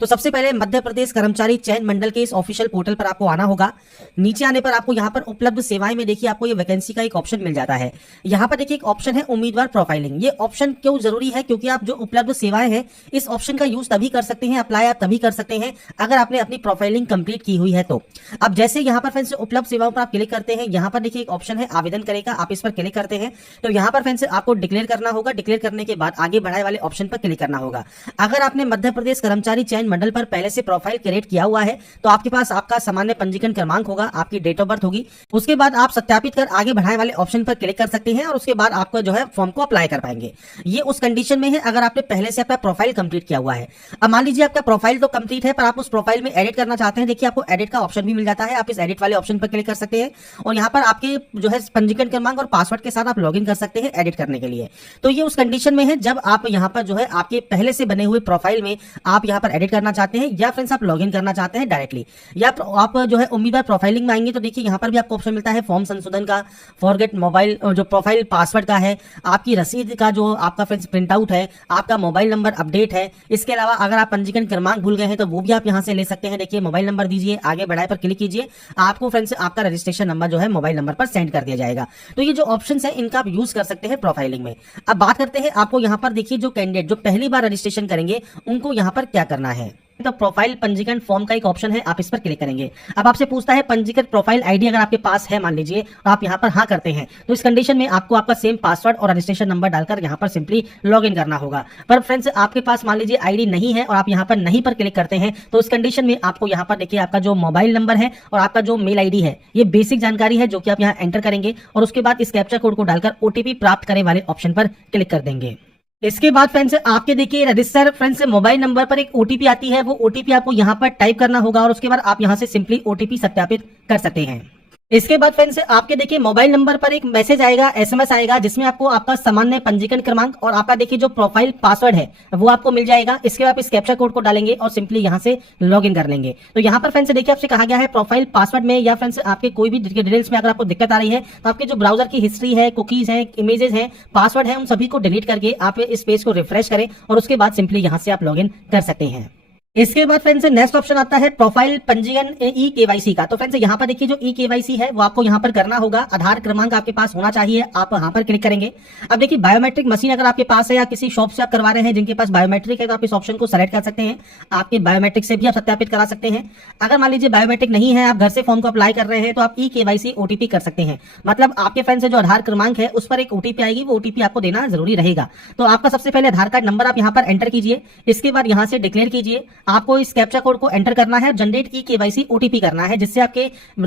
तो सबसे पहले मध्य प्रदेश कर्मचारी चयन मंडल के इस ऑफिशियल पोर्टल पर आपको आना होगा। नीचे आने पर आपको यहाँ पर उपलब्ध सेवाएं में देखिए आपको ये वैकेंसी का एक ऑप्शन मिल जाता है। यहाँ पर देखिए एक ऑप्शन है उम्मीदवार प्रोफाइलिंग। ये ऑप्शन क्यों जरूरी है? क्योंकि आप जो उपलब्ध सेवाएं हैं इस ऑप्शन का यूज तभी कर सकते हैं, अप्लाई आप तभी कर सकते हैं अगर आपने अपनी प्रोफाइलिंग कंप्लीट की हुई है। तो अब जैसे यहाँ पर फ्रेंड्स उपलब्ध सेवाओं पर आप क्लिक करते हैं, यहाँ पर देखिए एक ऑप्शन है आवेदन करेगा, आप इस पर क्लिक करते हैं तो यहाँ पर फ्रेंड्स आपको डिक्लेयर करना होगा। डिक्लेयर करने के बाद आगे बढ़ाए वाले ऑप्शन पर क्लिक करना होगा। अगर आपने मध्य प्रदेश कर्मचारी चयन मंडल पर पहले से प्रोफाइल क्रिएट किया हुआ है तो आपके पास आपका सामान्य पंजीकरण क्रमांक होगा, आपकी डेट ऑफ बर्थ होगी। उसके बाद आप सत्यापित कर आगे बढ़ाए वाले ऑप्शन पर क्लिक कर सकते हैं और उसके बाद आपको जो है फॉर्म को अप्लाई कर पाएंगे। ये उस कंडीशन में है अगर आपने पहले से अपना प्रोफाइल कंप्लीट किया हुआ है। अब मान लीजिए आपका प्रोफाइल तो कंप्लीट है पर आप उस प्रोफाइल में एडिट करना चाहते हैं, देखिए आपको एडिट का ऑप्शन भी मिल जाता है। आप इस एडिट वाले ऑप्शन पर क्लिक कर सकते हैं और यहाँ पर आपके जो है पंजीकरण क्रमांक और पासवर्ड के साथ आप लॉगिन कर सकते हैं एडिट करने के लिए। तो ये उस कंडीशन में है जब आप यहाँ पर जो है आपके पहले से बने हुए प्रोफाइल में आप यहाँ पर एडिट करना चाहते हैं या फ्रेंड्स आप लॉगिन करना चाहते हैं डायरेक्टली, या आप जो है उम्मीदवार प्रोफाइलिंग में आएंगे तो देखिए यहाँ पर भी आपको ऑप्शन मिलता है फॉर्म संशोधन का, फॉरगेट मोबाइल जो प्रोफाइल पासवर्ड का है, आपकी रसीद का जो आपका फ्रेंड्स प्रिंट आउट है, आपका मोबाइल नंबर अपडेट है। इसके अलावा अगर आप पंजीकरण क्रमांक भूल गए हैं तो वो भी आप यहाँ से ले सकते हैं। देखिए मोबाइल नंबर दीजिए, आगे बढ़ाए पर क्लिक कीजिए, आपको फ्रेंड्स आपका रजिस्ट्रेशन नंबर जो है मोबाइल नंबर पर सेंड कर दिया जाएगा। तो ये जो ऑप्शंस है इनका आप यूज कर सकते हैं प्रोफाइलिंग में। अब बात करते हैं आपको यहाँ पर देखिए जो कैंडिडेट जो पहली बार रजिस्ट्रेशन करेंगे उनको यहाँ पर क्या करना है। तो प्रोफाइल पंजीकरण फॉर्म का एक ऑप्शन है, आप इस पर क्लिक करेंगे। अब आपसे पूछता है पंजीकृत प्रोफाइल आईडी अगर आपके पास है मान लीजिए और आप यहाँ पर हाँ करते हैं तो इस कंडीशन में आपको आपका सेम पासवर्ड और रजिस्ट्रेशन नंबर डालकर यहाँ पर सिंपली लॉगिन करना होगा। पर फ्रेंड्स आपके पास मान लीजिए आईडी नहीं है और आप यहाँ पर नहीं पर क्लिक करते हैं तो इस कंडीशन में आपको यहाँ पर देखिए आपका जो मोबाइल नंबर है और आपका जो मेल आईडी है ये बेसिक जानकारी है जो कि आप यहाँ एंटर करेंगे और उसके बाद इस कैप्चा कोड को डालकर ओटीपी प्राप्त करने वाले ऑप्शन पर क्लिक कर देंगे। इसके बाद फ्रेंड्स आपके देखिए रजिस्टर फ्रेंड्स मोबाइल नंबर पर एक ओटीपी आती है, वो ओटीपी आपको यहाँ पर टाइप करना होगा और उसके बाद आप यहाँ से सिंपली ओटीपी सत्यापित कर सकते हैं। इसके बाद फ्रेंड्स आपके देखिए मोबाइल नंबर पर एक मैसेज आएगा, एसएमएस आएगा जिसमें आपको आपका सामान्य पंजीकरण क्रमांक और आपका देखिए जो प्रोफाइल पासवर्ड है वो आपको मिल जाएगा। इसके बाद इस कैप्चा कोड को डालेंगे और सिंपली यहां से लॉगिन कर लेंगे। तो यहां पर फ्रेंड्स देखिए आपसे कहा गया है प्रोफाइल पासवर्ड में या फ्रेंड्स आपके कोई भी डिटेल्स में अगर आपको दिक्कत आ रही है तो आपके जो ब्राउजर की हिस्ट्री है, कुकीज है, इमेजेस है, पासवर्ड है, उन सभी को डिलीट करके आप इस पेज को रिफ्रेश करें और उसके बाद सिंपली यहां से आप लॉगिन कर सकते हैं। इसके बाद फ्रेंड्स नेक्स्ट ऑप्शन आता है प्रोफाइल पंजीकरण ई केवाईसी का। तो फ्रेंड्स यहाँ पर देखिए जो ई केवाईसी है वो आपको यहाँ पर करना होगा, आधार क्रमांक आपके पास होना चाहिए, आप यहाँ पर क्लिक करेंगे। अब देखिए बायोमेट्रिक मशीन अगर आपके पास है या किसी शॉप से आप करवा रहे हैं जिनके पास बायोमेट्रिक है तो आप इस ऑप्शन को सेलेक्ट कर सकते हैं। आपके बायोमेट्रिक से भी आप सत्यापित करा सकते हैं। अगर मान लीजिए बायोमेट्रिक नहीं है, आप घर से फॉर्म को अप्लाई कर रहे हैं तो आप ई केवाईसी ओटीपी कर सकते हैं। मतलब आपके फ्रेंड्स जो आधार क्रमांक है उस पर एक ओटीपी आएगी, वो ओटीपी आपको देना जरूरी रहेगा। तो आपका सबसे पहले आधार कार्ड नंबर आप यहाँ पर एंटर कीजिए, इसके बाद यहाँ से डिक्लेयर कीजिए, आपको इस कैप्चा कोड को एंटर करना है, जनरेट ई केवाईसी ओटीपी करना है जिससे आपके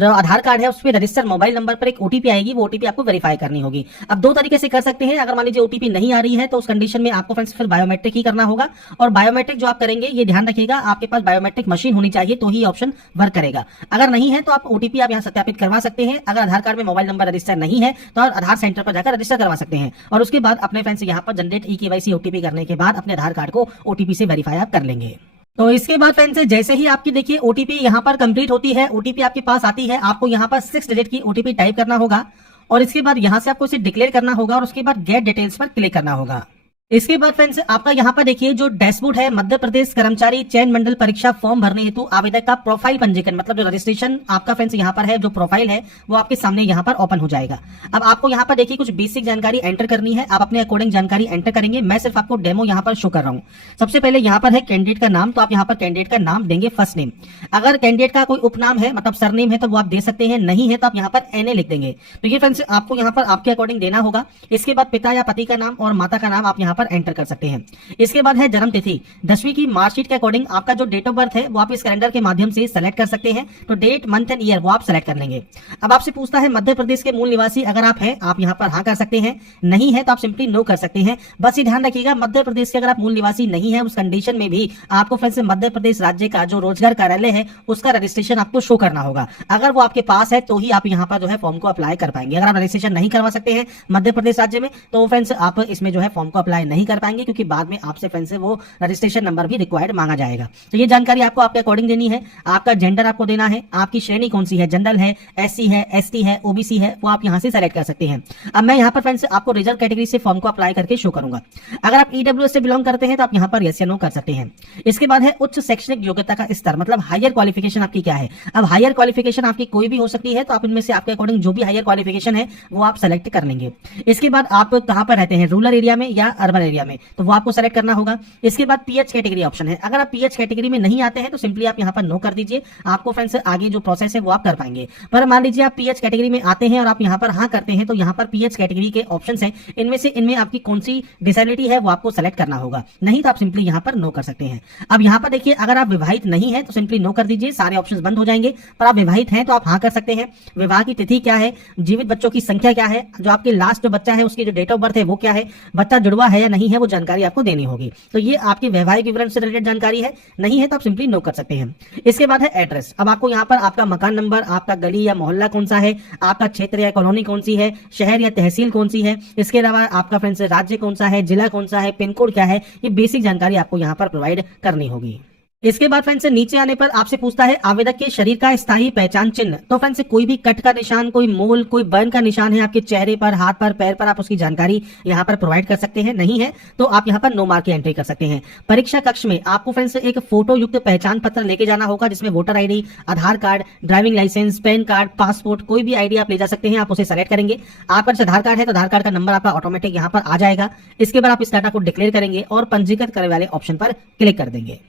आधार कार्ड है उस पर रजिस्टर मोबाइल नंबर पर एक ओटीपी आएगी, वो ओटीपी आपको वेरीफाई करनी होगी। अब दो तरीके से कर सकते हैं। अगर मान लीजिए ओटीपी नहीं आ रही है तो उस कंडीशन में आपको फ्रेंड्स फिर बायोमेट्रिक ही करना होगा और बायोमेट्रिक जो आप करेंगे ये ध्यान रखिएगा आपके पास बायोमेट्रिक मशीन होनी चाहिए तो ही ऑप्शन वर्क करेगा। अगर नहीं है तो आप ओटीपी आप यहाँ सत्यापित करवा सकते हैं। अगर आधार कार्ड में मोबाइल नंबर रजिस्टर नहीं है तो आप आधार सेंटर पर जाकर रजिस्टर करवा सकते हैं और उसके बाद अपने फ्रेंड्स यहाँ पर जनरेट ई केवाईसी ओटीपी करने के बाद अपने आधार कार्ड को ओटीपी से वेरीफाई आप कर लेंगे। तो इसके बाद फ्रेंड्स जैसे ही आपकी देखिए ओटीपी यहाँ पर कंप्लीट होती है, ओटीपी आपके पास आती है, आपको यहाँ पर 6 डिजिट की ओटीपी टाइप करना होगा और इसके बाद यहाँ से आपको इसे डिक्लेयर करना होगा और उसके बाद गेट डिटेल्स पर क्लिक करना होगा। इसके बाद फ्रेंड्स आपका यहाँ पर देखिए जो डैशबोर्ड है मध्य प्रदेश कर्मचारी चयन मंडल परीक्षा फॉर्म भरने हेतु आवेदक का प्रोफाइल पंजीकरण, मतलब जो रजिस्ट्रेशन आपका फ्रेंड्स यहाँ पर है, जो प्रोफाइल है वो आपके सामने यहाँ पर ओपन हो जाएगा। अब आपको यहाँ पर देखिए कुछ बेसिक जानकारी एंटर करनी है, आप अपने अकॉर्डिंग जानकारी एंटर करेंगे। मैं सिर्फ आपको डेमो यहाँ पर शो कर रहा हूँ। सबसे पहले यहाँ पर है कैंडिडेट का नाम, तो आप यहाँ पर कैंडिडेट का नाम देंगे फर्स्ट नेम। अगर कैंडिडेट का कोई उपनाम है मतलब सरनेम है तो वो आप दे सकते हैं, नहीं है तो आप यहाँ पर एनए लिख देंगे। तो ये फ्रेंड्स आपको यहाँ पर आपके अकॉर्डिंग देना होगा। इसके बाद पिता या पति का नाम और माता का नाम आप यहाँ पर एंटर कर सकते हैं। इसके बाद है जन्म तिथि, 10वीं की मार्कशीट के अकॉर्डिंग आपका जो डेट ऑफ बर्थ है वो आप इस कैलेंडर के माध्यम से सेलेक्ट कर सकते हैं। तो डेट, मंथ एंड ईयर वो आप सेलेक्ट कर लेंगे। अब आपसे पूछता है मध्य प्रदेश के मूल निवासी अगर आप हैं आप यहाँ पर हाँ कर सकते हैं, नहीं है तो आप सिंपली नो कर सकते हैं। बस ये ध्यान रखिएगा मध्य प्रदेश के अगर आप मूल निवासी नहीं है उस कंडीशन में भी आपको फ्रेंड्स मध्य प्रदेश राज्य का जो रोजगार कार्यालय है उसका रजिस्ट्रेशन आपको शो करना होगा। अगर वो आपके पास है तो ही आप यहाँ पर जो है फॉर्म को अप्लाई कर पाएंगे। अगर आप रजिस्ट्रेशन नहीं करवा सकते हैं मध्य प्रदेश राज्य में तो फ्रेंड्स आप इसमें जो है फॉर्म को अप्लाई नहीं कर पाएंगे, क्योंकि बाद में आपसे फ्रेंड्स वो रजिस्ट्रेशन नंबर भी रिक्वायर्ड मांगा जाएगा। तो ये जानकारी आपको आपके अकॉर्डिंग देनी है। आपका जेंडर आपको देना है, आपकी श्रेणी कौन सी है, जनरल है, SC है, ST है, OBC है, वो आप यहाँ से सेलेक्ट कर सकते हैं। अब मैं यहाँ पर फ्रेंड्स आपको रिजर्व कैटेगरी से फॉर्म को अप्लाई करके शो करूंगा। अगर आप EWS से बिलोंग करते हैं तो आप यहाँ पर यस या नो कर सकते हैं। इसके बाद है उच्च शैक्षणिक योग्यता का स्तर, मतलब हायर क्वालिफिकेशन आपकी क्या है। अब हायर क्वालिफिकेशन आपकी कोई भी हो सकती है, तो आप इनमें से आपके अकॉर्डिंग जो भी हायर क्वालिफिकेशन है वो आप सेलेक्ट कर लेंगे। इसके बाद आप कहां पर रहते हैं, रूरल एरिया में या अर्बन एरिया में, तो वो आपको सेलेक्ट करना होगा। इसके बाद PH कैटेगरी ऑप्शन है। अगर आप PH कैटेगरी में नहीं आते हैं तो सिंपली आप यहाँ पर नो कर दीजिए। आपको फ्रेंड्स आगे जो प्रोसेस है वो आप कर पाएंगे। पर मान लीजिए आप PH कैटेगरी में आते हैं और आप यहाँ पर हाँ करते हैं, तो यहाँ पर PH कैटेगरी के ऑप्शन है, इनमें आपकी कौन सी डिसेबिलिटी है वो आपको सेलेक्ट करना होगा। नहीं तो आप सिंपली यहाँ पर नो कर सकते हैं। अब यहाँ पर देखिए, अगर आप विवाहित नहीं है तो सिंपली नो कर दीजिए, सारे ऑप्शंस बंद हो जाएंगे। पर आप विवाहित हैं तो आप हाँ कर सकते हैं। विवाह की तिथि क्या है, जीवित बच्चों की संख्या क्या है, जो आपके लास्ट जो बच्चा है उसकी जो डेट ऑफ बर्थ है वो क्या है, बच्चा जुड़वा है या नहीं है, वो जानकारी आपको देनी होगी। तो ये आपके वैवाहिक विवरण से रिलेटेड जानकारी है। नहीं है तो आप सिंपली नो कर सकते हैं। इसके बाद है एड्रेस। अब आपको यहाँ पर आपका मकान नंबर, आपका गली या मोहल्ला कौन सा है, आपका क्षेत्र या कॉलोनी कौन सी है, शहर या तहसील कौन सी है, इसके अलावा आपका फ्रेंड्स राज्य कौन सा है, जिला कौन सा है, पिन कोड क्या है, ये बेसिक जानकारी आपको यहाँ पर प्रोवाइड करनी होगी। इसके बाद फ्रेंड्स नीचे आने पर आपसे पूछता है आवेदक के शरीर का स्थायी पहचान चिन्ह। तो फ्रेंड्स कोई भी कट का निशान, कोई मोल, कोई बर्न का निशान है आपके चेहरे पर, हाथ पर, पैर पर, आप उसकी जानकारी यहाँ पर प्रोवाइड कर सकते हैं। नहीं है तो आप यहाँ पर नो मार्क की एंट्री कर सकते हैं। परीक्षा कक्ष में आपको फ्रेंड्स एक फोटो युक्त पहचान पत्र लेके जाना होगा, जिसमें voter ID, Aadhaar card, driving licence, PAN card, passport, कोई भी ID आप ले जा सकते हैं। आप उसे सेलेक्ट करेंगे। आपका जैसे आधार कार्ड है तो आधार कार्ड का नंबर आपका ऑटोमेटिक यहाँ पर आ जाएगा। इसके बाद आप इस डाटा को डिक्लेयर करेंगे और पंजीकृत करने वाले ऑप्शन पर क्लिक कर देंगे।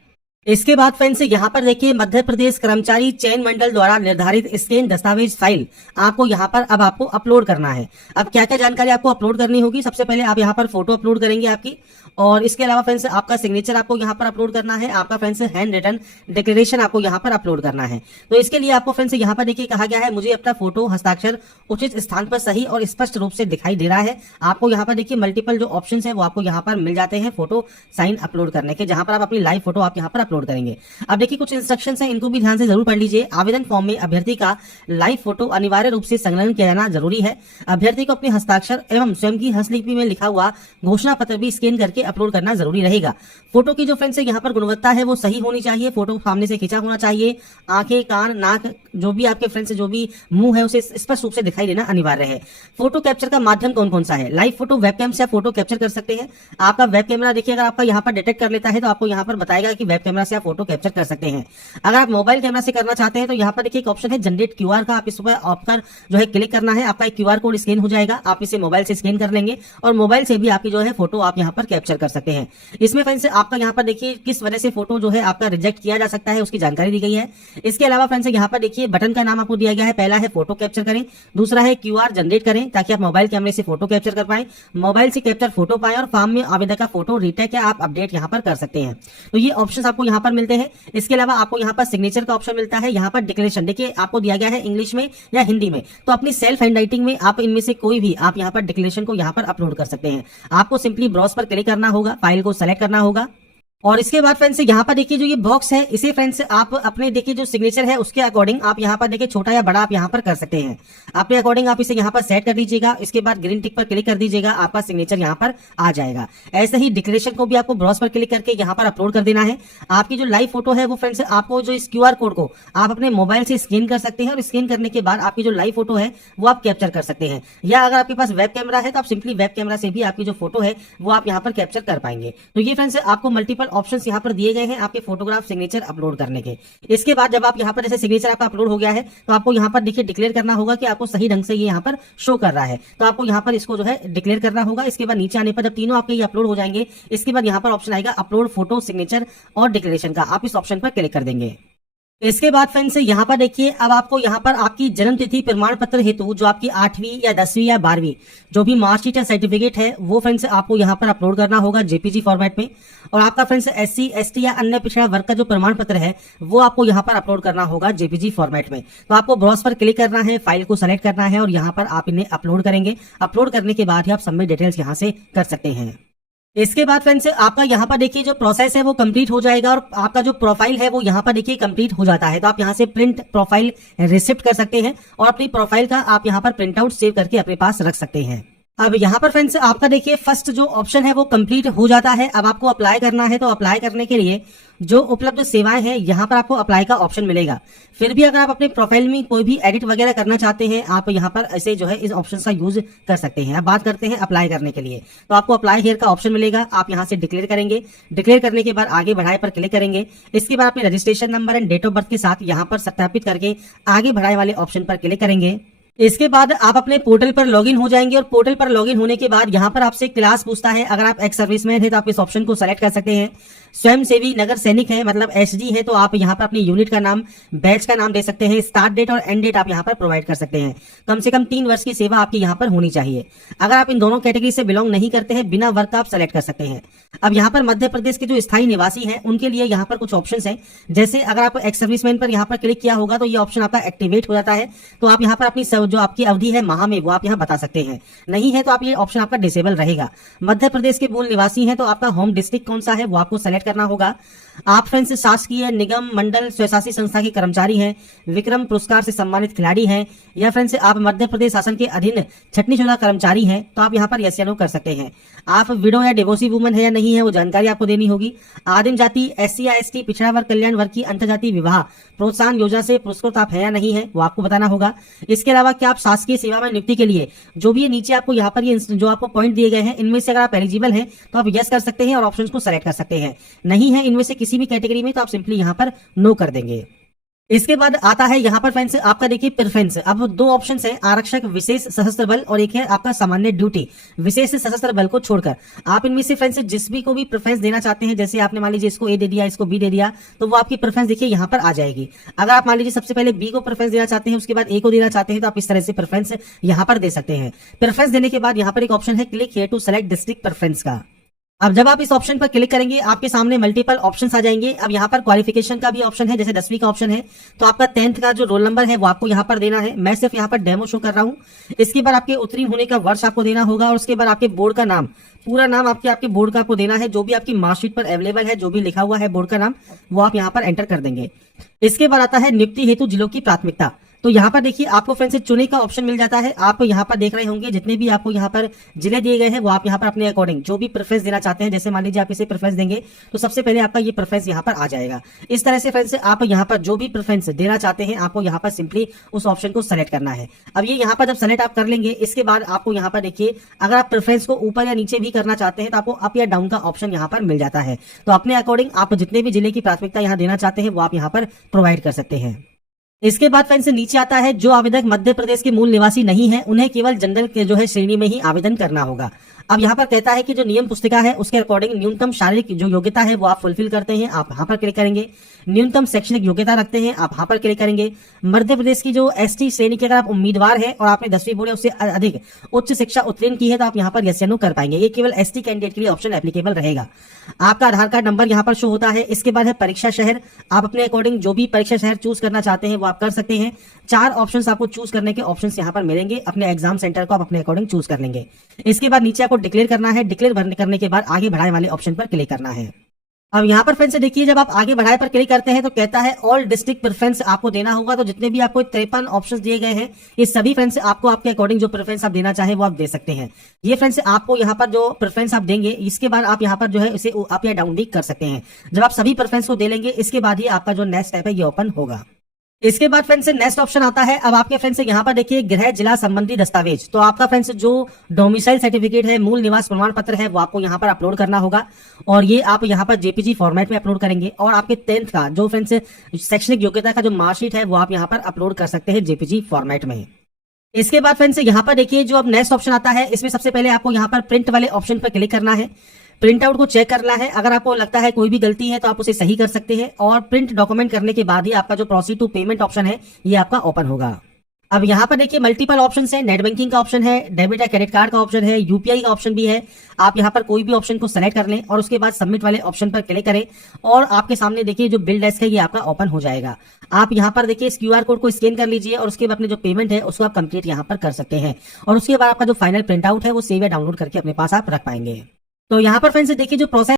इसके बाद फ्रेंड्स यहाँ पर देखिए, मध्य प्रदेश कर्मचारी चयन मंडल द्वारा निर्धारित स्कैन दस्तावेज फाइल आपको यहाँ पर अब आपको अपलोड करना है। अब क्या क्या जानकारी आपको अपलोड करनी होगी, सबसे पहले आप यहाँ पर फोटो अपलोड करेंगे आपकी, और इसके अलावा फ्रेंड्स आपका सिग्नेचर आपको यहाँ पर अपलोड करना है। आपका फ्रेंड्स हैंड रिटन डिक्लेरेशन आपको यहाँ पर अपलोड करना है। तो इसके लिए आपको फ्रेंड्स यहाँ पर देखिए कहा गया है, मुझे अपना फोटो हस्ताक्षर उचित स्थान पर सही और स्पष्ट रूप से दिखाई दे रहा है। आपको यहाँ पर देखिए मल्टीपल जो ऑप्शंस है वो आपको यहाँ पर मिल जाते हैं फोटो साइन अपलोड करने के, जहां पर आप अपनी लाइव फोटो आप यहाँ पर अपलोड करेंगे। अब देखिए कुछ इंस्ट्रक्शंस हैं, इनको भी ध्यान से जरूर पढ़ लीजिए। आवेदन फॉर्म में अभ्यर्थी का लाइव फोटो अनिवार्य रूप से संलग्न किया जाना जरूरी है। अभ्यर्थी को अपने हस्ताक्षर एवं स्वयं की हस्तलिपि में लिखा हुआ घोषणा पत्र भी स्कैन करके अपलोड करना जरूरी रहेगा। फोटो की जो फ्रेंड्स यहाँ पर गुणवत्ता है वो सही होनी चाहिए। फोटो सामने से खींचा होना चाहिए। आंखें, कान, नाक, जो भी आपके फ्रेंड्स जो भी मुंह है उसे स्पष्ट रूप से दिखाई देना अनिवार्य है। फोटो कैप्चर का माध्यम कौन कौन सा है, लाइव फोटो वेबकैम से आप फोटो कैप्चर कर सकते हैं। आपका वेब कैमरा देखिए अगर आपका यहाँ पर डिटेक्ट कर लेता है तो आपको यहाँ पर बताएगा कि वेब कैमरा से आप फोटो कैप्चर कर सकते हैं। अगर आप मोबाइल कैमरा से करना चाहते हैं तो यहाँ पर देखिए एक ऑप्शन है जनरेट QR का, आप इस पर ऑप्शन जो है क्लिक करना है। आपका एक QR कोड स्कैन हो जाएगा, आप इसे मोबाइल से स्कैन कर लेंगे और मोबाइल से भी आपकी जो है फोटो आप यहाँ पर कैप्चर कर सकते हैं। इसमें फ्रेंड्स आपका यहाँ पर देखिए किस वजह से फोटो जो है आपका रिजेक्ट किया जा सकता है उसकी जानकारी दी गई है। इसके अलावा फ्रेंड्स यहाँ पर देखिए बटन का नाम आपको दिया गया है। पहला है फोटो कैप्चर करें, दूसरा है QR जनरेट करें ताकि आप मोबाइल कैमरे से फोटो कैप्चर कर पाए, मोबाइल से कैप्चर फोटो पाए और फॉर्म में आवेदक का फोटो रिटेक या आप अपडेट यहाँ पर कर सकते हैं। तो ये ऑप्शंस आपको यहाँ पर मिलते हैं। इसके अलावा आपको यहाँ पर सिग्नेचर का ऑप्शन मिलता है। यहाँ पर डिक्लेरेशन देखिए आपको दिया गया है इंग्लिश में या हिंदी में, तो अपनी सेल्फ हैंड राइटिंग में आप इनमें से कोई भी आप यहाँ पर डिक्लेरेशन को यहाँ पर अपलोड कर सकते हैं। आपको सिंपली ब्राउज पर क्लिक करना होगा, फाइल को सेलेक्ट करना होगा और इसके बाद फ्रेंड्स यहाँ पर देखिए जो ये बॉक्स है इसे फ्रेंड्स आप अपने देखिए जो सिग्नेचर है उसके अकॉर्डिंग आप यहाँ पर देखिए छोटा या बड़ा आप यहाँ पर कर सकते हैं। अपने अकॉर्डिंग आप इसे यहाँ पर सेट कर लीजिएगा। इसके बाद ग्रीन टिक पर क्लिक कर दीजिएगा, आपका सिग्नेचर यहाँ पर आ जाएगा। ऐसे ही डिक्लेरेशन को भी आपको ब्राउज पर क्लिक करके यहाँ पर अपलोड कर देना है। आपकी जो लाइव फोटो है वो फ्रेंड्स आपको जो इस QR कोड को आप अपने मोबाइल से स्कैन कर सकते हैं और स्कैन करने के बाद आपकी जो लाइव फोटो है वो आप कैप्चर कर सकते हैं। या अगर आपके पास वेब कैमरा है तो आप सिंपली वेब कैमरा से भी आपकी जो फोटो है वो आप यहाँ पर कैप्चर कर पाएंगे। तो ये फ्रेंड्स आपको मल्टीपल ऑप्शन यहाँ पर दिए गए हैं आपके फोटोग्राफ सिग्नेचर अपलोड करने के। इसके बाद जब आप यहाँ पर जैसे सिग्नेचर आपका अपलोड हो गया है तो आपको यहाँ पर देखिए डिक्लेयर करना होगा कि आपको सही ढंग से ये यहाँ पर शो कर रहा है, तो आपको यहाँ पर इसको जो है डिक्लेयर करना होगा। इसके बाद नीचे आने पर जब तीनों आपके ये अपलोड हो जाएंगे इसके बाद यहाँ पर ऑप्शन आएगा अपलोड फोटो सिग्नेचर और डिक्लेरेशन का, आप इस ऑप्शन पर क्लिक कर देंगे। इसके बाद फ्रेंड्स यहाँ पर देखिए अब आपको यहाँ पर आपकी जन्म तिथि प्रमाण पत्र हेतु जो आपकी 8वीं या 10वीं या 12वीं जो भी मार्कशीट या सर्टिफिकेट है वो फ्रेंड्स आपको यहाँ पर अपलोड करना होगा JPG फॉर्मेट में। और आपका फ्रेंड्स SC ST या अन्य पिछड़ा वर्ग का जो प्रमाण पत्र है वो आपको यहाँ पर अपलोड करना होगा JPG फॉर्मेट में। तो आपको ब्राउज पर क्लिक करना है, फाइल को सेलेक्ट करना है और यहाँ पर आप इन्हें अपलोड करेंगे। अपलोड करने के बाद ही आप सबमिट डिटेल्स यहाँ से कर सकते हैं। इसके बाद फ्रेंड्स आपका यहाँ पर देखिए जो प्रोसेस है वो कंप्लीट हो जाएगा और आपका जो प्रोफाइल है वो यहाँ पर देखिए कंप्लीट हो जाता है। तो आप यहाँ से प्रिंट प्रोफाइल रिसिप्ट कर सकते हैं और अपनी प्रोफाइल का आप यहाँ पर प्रिंट आउट सेव करके अपने पास रख सकते हैं। अब यहाँ पर फ्रेंड्स आपका देखिए फर्स्ट जो ऑप्शन है वो कंप्लीट हो जाता है। अब आपको अप्लाई करना है, तो अप्लाई करने के लिए जो उपलब्ध सेवाएं हैं यहाँ पर आपको अप्लाई का ऑप्शन मिलेगा। फिर भी अगर आप अपने प्रोफाइल में कोई भी एडिट वगैरह करना चाहते हैं, आप यहाँ पर ऐसे जो है इस ऑप्शन का यूज कर सकते हैं। अब बात करते हैं अप्लाई करने के लिए, तो आपको अप्लाई हियर का ऑप्शन मिलेगा। आप यहाँ से डिक्लेयर करेंगे, डिक्लेयर करने के बाद आगे बढ़ाए पर क्लिक करेंगे। इसके बाद अपने registration number and date of birth के साथ यहाँ पर सत्यापित करके आगे बढ़ाए वाले ऑप्शन पर क्लिक करेंगे। इसके बाद आप अपने पोर्टल पर लॉगिन हो जाएंगे और पोर्टल पर लॉगिन होने के बाद यहाँ पर आपसे क्लास पूछता है। अगर आप एक्स सर्विसमैन है तो आप इस ऑप्शन को सेलेक्ट कर सकते हैं। स्वयं सेवी नगर सैनिक है मतलब एसजी है तो आप यहाँ पर अपनी यूनिट का नाम, बैच का नाम दे सकते हैं। स्टार्ट डेट और एंड डेट आप यहाँ पर प्रोवाइड कर सकते हैं। कम से कम 3 वर्ष की सेवा आपकी यहाँ पर होनी चाहिए। अगर आप इन दोनों कैटेगरी से बिलोंग नहीं करते हैं, बिना वर्क आप सेलेक्ट कर सकते हैं। अब यहाँ पर मध्य प्रदेश के जो स्थायी निवासी हैं उनके लिए यहाँ पर कुछ ऑप्शंस हैं। जैसे अगर आप एक्स सर्विसमैन पर यहाँ पर क्लिक किया होगा तो ये ऑप्शन आपका एक्टिवेट हो जाता है, तो आप यहाँ पर अपनी जो आपकी अवधि है माह में वो आप यहाँ बता सकते हैं। नहीं है तो आप ये ऑप्शन आपका डिसेबल रहेगा। मध्य प्रदेश के मूल निवासी हैं तो आपका होम डिस्ट्रिक्ट कौन सा है वो आपको सेलेक्ट करना होगा। आप फ्रेंड्स शासकीय निगम मंडल स्वशासी संस्था के कर्मचारी हैं, विक्रम पुरस्कार से सम्मानित खिलाड़ी हैं, या फ्रेंड्स आप मध्य प्रदेश शासन के अधीन छटनीशुदा कर्मचारी हैं, तो आप यहाँ पर यस या नो कर सकते हैं। आप विडो या डिवोर्सी वुमन है या नहीं है वो जानकारी आपको देनी होगी। आदिम जाति, एससी या एसटी, पिछड़ा वर्ग कल्याण वर्ग की अंतर्जातीय विवाह प्रोत्साहन योजना से पुरस्कृत आप है या नहीं है वो आपको बताना होगा। इसके अलावा क्या आप शासकीय सेवा में नियुक्ति के लिए जो भी नीचे आपको यहाँ पर ये जो आपको पॉइंट दिए गए हैं इनमें से अगर आप एलिजिबल हैं तो आप यस कर सकते हैं और ऑप्शंस को सेलेक्ट कर सकते हैं। नहीं है इनमें से किसी भी कैटेगरी में तो आप सिंपली यहाँ पर नो कर देंगे। इसके बाद आता है यहाँ पर फ्रेंड्स आपका देखिए प्रेफरेंस। अब 2 ऑप्शंस हैं, आरक्षक विशेष सशस्त्र बल और एक है आपका सामान्य ड्यूटी विशेष सशस्त्र बल को छोड़कर। आप इनमें से फ्रेंड्स जिस भी को भी प्रेफरेंस देना चाहते हैं, जैसे आपने मान लीजिए इसको ए दे दिया, इसको बी दे दिया, तो वो आपकी प्रेफरेंस देखिए यहाँ पर आ जाएगी। अगर आप मान लीजिए सबसे पहले बी को प्रेफरेंस देना चाहते हैं, उसके बाद ए को देना चाहते हैं, तो आप इस तरह से प्रेफरेंस यहाँ पर दे सकते हैं। प्रेफरेंस देने के बाद यहाँ पर एक ऑप्शन है click here to select district preference का। अब जब आप इस ऑप्शन पर क्लिक करेंगे आपके सामने मल्टीपल ऑप्शंस आ जाएंगे। अब यहाँ पर क्वालिफिकेशन का भी ऑप्शन है, जैसे 10वीं का ऑप्शन है तो आपका 10th का जो रोल नंबर है वो आपको यहाँ पर देना है। मैं सिर्फ यहाँ पर डेमो शो कर रहा हूँ। इसके बाद आपके उत्तीर्ण होने का वर्ष आपको देना होगा और उसके बाद आपके बोर्ड का नाम, पूरा नाम आपके बोर्ड का आपको देना है। जो भी आपकी मार्कशीट पर अवेलेबल है, जो भी लिखा हुआ है बोर्ड का नाम, वो आप यहाँ पर एंटर कर देंगे। इसके बाद आता है नियुक्ति हेतु जिलों की प्राथमिकता। तो यहाँ पर देखिए आपको फ्रेंड्स चुने का ऑप्शन मिल जाता है। आप यहाँ पर देख रहे होंगे जितने भी आपको यहाँ पर जिले दिए गए हैं वो आप यहाँ पर अपने अकॉर्डिंग जो भी प्रेफरेंस देना चाहते हैं, जैसे मान लीजिए आप इसे प्रेफरेंस देंगे तो सबसे पहले आपका ये प्रेफरेंस यहाँ पर आ जाएगा। इस तरह से फ्रेंड्स आप यहाँ पर जो भी प्रेफरेंस देना चाहते हैं आपको यहाँ पर सिंपली उस ऑप्शन को सेलेक्ट करना है। अब ये यहाँ पर जब सेलेक्ट आप कर लेंगे इसके बाद आपको यहाँ पर देखिए अगर आप प्रेफरेंस को ऊपर या नीचे भी करना चाहते हैं तो आपको अप या डाउन का ऑप्शन यहाँ पर मिल जाता है। तो अपने अकॉर्डिंग आप जितने भी जिले की प्राथमिकता यहाँ देना चाहते हैं वो आप यहाँ पर प्रोवाइड कर सकते हैं। इसके बाद फ्रेंड्स नीचे आता है जो आवेदक मध्य प्रदेश के मूल निवासी नहीं है उन्हें केवल जनरल के जो है श्रेणी में ही आवेदन करना होगा। अब यहाँ पर कहता है कि जो नियम पुस्तिका है उसके अकॉर्डिंग न्यूनतम शारीरिक जो योग्यता है वो आप फुलफिल करते हैं, आप यहाँ पर क्लिक करेंगे। न्यूनतम शैक्षणिक योग्यता रखते हैं, आप यहाँ पर क्लिक करेंगे। मध्य प्रदेश की जो एसटी श्रेणी के अगर आप उम्मीदवार हैं और आपने 10वीं बोर्ड या उससे अधिक उच्च शिक्षा उत्तीर्ण की है तो आप यहाँ पर यस या नो कर पाएंगे। ये केवल एसटी कैंडिडेट के लिए ऑप्शन एप्लीकेबल रहेगा। आपका आधार कार्ड नंबर यहाँ पर शो होता है। इसके बाद है परीक्षा शहर। आप अपने अकॉर्डिंग जो भी परीक्षा शहर चूज करना चाहते हैं वो आप कर सकते हैं। 4 ऑप्शंस आपको चूज करने के ऑप्शंस यहाँ पर मिलेंगे। अपने एग्जाम सेंटर को आप अपने अकॉर्डिंग चूज कर लेंगे। इसके बाद नीचे आपको डिक्लेयर करना है। डिक्लेयर करने के बाद आगे बढ़ाए वाले ऑप्शन पर क्लिक करना है। अब यहाँ पर फ्रेंड्स देखिए जब आप आगे बढ़ाए पर क्लिक करते हैं तो कहता है ऑल डिस्ट्रिक्ट प्रेफरेंस आपको देना होगा। तो जितने भी आपको 53 ऑप्शंस दिए गए हैं ये सभी फ्रेंड्स आपको आपके अकॉर्डिंग जो प्रेफरेंस आप देना चाहे वो आप दे सकते हैं। ये फ्रेंड्स आपको यहाँ पर जो प्रेफरेंस आप देंगे इसके बाद आप यहाँ पर जो है इसे आप या डाउन भी कर सकते हैं। जब आप सभी प्रेफरेंस को दे लेंगे इसके बाद ही आपका जो नेक्स्ट टैब है ये ओपन होगा। इसके बाद फ्रेंड्स नेक्स्ट ऑप्शन आता है। अब आपके फ्रेंड्स यहाँ पर देखिए गृह जिला संबंधी दस्तावेज। तो आपका फ्रेंड्स जो डोमिसाइल सर्टिफिकेट है, मूल निवास प्रमाण पत्र है वो आपको यहाँ पर अपलोड करना होगा और ये आप यहाँ पर जेपीजी फॉर्मेट में अपलोड करेंगे। और आपके 10th का जो फ्रेंड्स शैक्षणिक योग्यता का जो मार्कशीट है वो आप यहाँ पर अपलोड कर सकते हैं जेपीजी फॉर्मेट में। इसके बाद फ्रेंड्स यहाँ पर देखिए जो अब नेक्स्ट ऑप्शन आता है इसमें सबसे पहले आपको यहाँ पर प्रिंट वाले ऑप्शन पर क्लिक करना है। प्रिंट आउट को चेक करना है। अगर आपको लगता है कोई भी गलती है तो आप उसे सही कर सकते हैं और प्रिंट डॉक्यूमेंट करने के बाद ही आपका जो प्रोसीड टू पेमेंट ऑप्शन है ये आपका ओपन होगा। अब यहाँ पर देखिए मल्टीपल ऑप्शंस है। नेट बैंकिंग का ऑप्शन है, डेबिट या क्रेडिट कार्ड का ऑप्शन है, यूपीआई का ऑप्शन भी है। आप यहाँ पर कोई भी ऑप्शन को सेलेक्ट कर लें और उसके बाद सबमिट वाले ऑप्शन पर क्लिक करें और आपके सामने देखिए जो बिल डेस्क है ये आपका ओपन हो जाएगा। आप यहाँ पर देखिए इस क्यूआर कोड को स्कैन कर लीजिए और उसके बाद अपने जो पेमेंट है उसको आप कंप्लीट यहाँ पर कर सकते हैं और उसके बाद आपका जो फाइनल प्रिंट आउट है वो सेव या डाउनलोड करके अपने पास आप रख पाएंगे। तो यहाँ पर फ्रेंड्स देखिए जो प्रोसेस